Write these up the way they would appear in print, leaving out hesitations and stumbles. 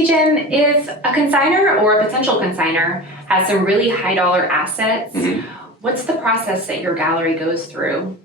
Hey Jim, if a consignor or a potential consignor has some really high dollar assets, what's the process that your gallery goes through?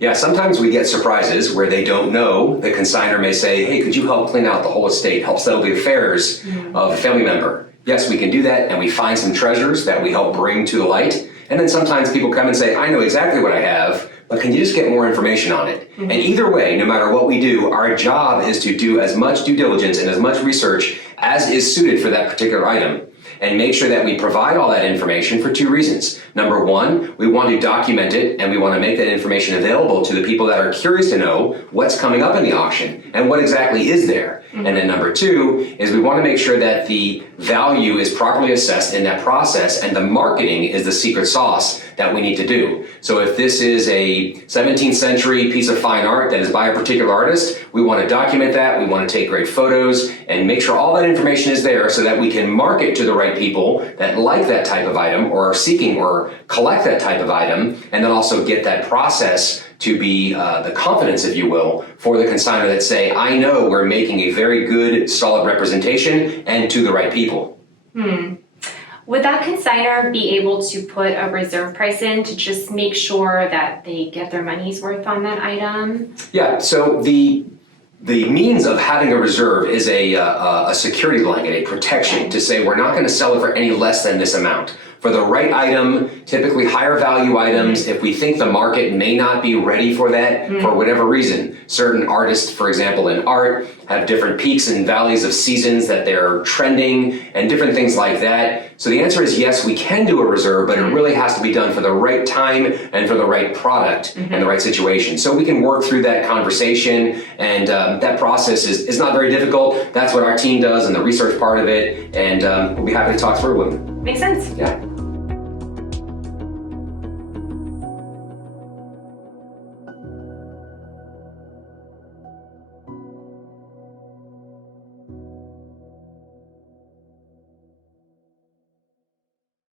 Yeah, sometimes we get surprises where they don't know. The consignor may say, hey, could you help clean out the whole estate, help settle the affairs of a family member? Yes, we can do that, and we find some treasures that we help bring to the light. And then sometimes people come and say, I know exactly what I have, but can you just get more information on it? And either way, no matter what we do, our job is to do as much due diligence and as much research as is suited for that particular item, and make sure that we provide all that information for two reasons. Number one, we want to document it, and we want to make that information available to the people that are curious to know what's coming up in the auction and what exactly is there. And then number two is we want to make sure that the value is properly assessed in that process, and the marketing is the secret sauce that we need to do. So if this is a 17th century piece of fine art that is by a particular artist, we want to document that, we want to take great photos and make sure all that information is there so that we can market to the right people that like that type of item or are seeking or collect that type of item, and then also get that process to be the confidence, if you will, for the consignor that say, I know we're making a very good, solid representation and to the right people. Would that consignor be able to put a reserve price in to just make sure that they get their money's worth on that item? Yeah, so the means of having a reserve is a security blanket, a protection to say we're not going to sell it for any less than this amount. For the right item, typically higher value items, if we think the market may not be ready for that for whatever reason. Certain artists, for example, in art, have different peaks and valleys of seasons that they're trending and different things like that. So the answer is yes, we can do a reserve, but it really has to be done for the right time and for the right product and the right situation. So we can work through that conversation, and that process is not very difficult. That's what our team does and the research part of it, and we'll be happy to talk through with them. Makes sense. Yeah.